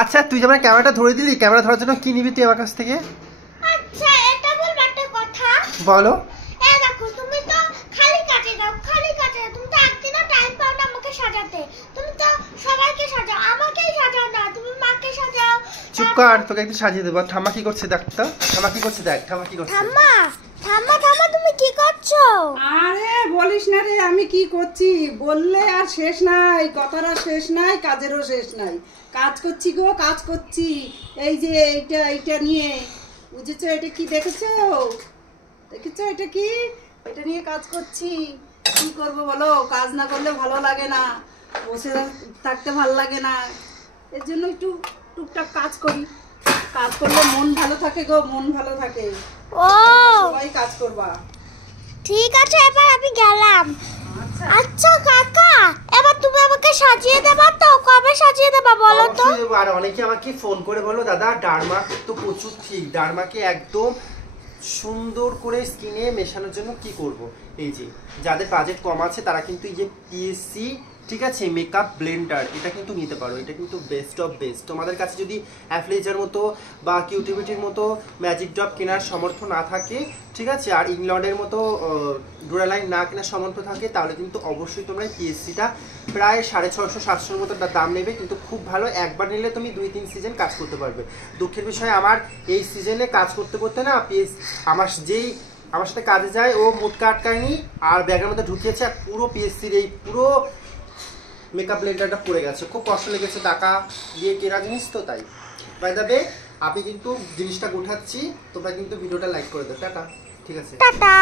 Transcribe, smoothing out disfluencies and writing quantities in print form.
আচ্ছা তুই যেমন ক্যামেরাটা ধরে দিলি, ক্যামেরা ধরার জন্য কি নিবি তুই আমার কাছ থেকে? আচ্ছা এটা বলবো একটা কথা। বলো। এই দেখো তুমি তো খালি কাটে দাও, খালি কাটে দাও। তুমি তো একদিনও টাইম পাও না আমাকে সাজাতে। তুমি তো সবাইকে সাজাও, আমাকেই সাজাও না। তুমি মাকে সাজাও। চুপ কর, তোকে একটু সাজিয়ে দেবো। ঠাম্মা কি করছে দেখ তো, ঠাম্মা কি করছে দেখ, ঠাম্মা কি করছে। ঠাম্মা ঠাম্মা ঠাম্মা তুমি কি করছো? আরে বলিস না রে, আমি কি করছি বললে আর শেষ নাই, কথার আর শেষ নাই, কাজেরও শেষ নাই। কাজ করছি গো, কাজ করছি। এই যে এইটা নিয়ে, বুঝেছো? এটা কি দেখেছো? দেখেছো এটা কি? এটা নিয়ে কাজ করছি। কি করব বলো, কাজ না করলে ভালো লাগে না, বসে থাকতে ভালো লাগে না। এর জন্য একটু টুকটাক কাজ করি। কাজ করলে মন ভালো থাকে গো, মন ভালো থাকে। ও সবাই কাজ করবা। ঠিক আছে, এবার আমি গেলাম। আচ্ছা আচ্ছা কাকা, এবার তুমি আমাকে সাজিয়ে দেবা তো? কবে সাজিয়ে দেবা বলো তো? অবশ্যই দেবো। আর অনেকে আমাকে ফোন করে বলো দাদা ডারমাক তো প্রচুর ঠিক, ডারমাকে একদম সুন্দর করে স্কিনে মেশানোর জন্য কি করব। এই যে যাদের বাজেট কম আছে তারা কিন্তু এই যে পিএসসি, ঠিক আছে, মেকআপ ব্লেন্ডার, এটা কিন্তু নিতে পারো। এটা কিন্তু বেস্ট অফ বেস্ট। তোমাদের কাছে যদি অ্যাফ্লেজার মতো বা কিউটিভিটির মতো ম্যাজিক ড্রপ কেনার সামর্থ্য না থাকে, ঠিক আছে, আর ইংল্যান্ডের মতো ডুরালাইন না কেনার সামর্থ্য থাকে, তাহলে কিন্তু অবশ্যই তোমরা পিএসসিটা প্রায় 650-700 মতো দাম নেবে, কিন্তু খুব ভালো। একবার নিলে তুমি 2-3 সিজন কাজ করতে পারবে। দুঃখের বিষয় আমার এই সিজনে কাজ করতে করতে না আমার সাথে কাজে যায় ও মুটকা আটকায়নি আর ব্যাগের মধ্যে ঢুকিয়েছে, আর পুরো পিএসসির এই পুরো মেকআপ ব্লেন্ডারটা পড়ে গেছে। খুব কষ্ট লেগেছে, টাকা দিয়ে কেনা জিনিস তো, তাই। বাই দ্য ওয়ে আমি কিন্তু জিনিসটা গোছাচ্ছি, তোমরা কিন্তু ভিডিওটা লাইক করে দাও। টাটা। ঠিক আছে, টাটা।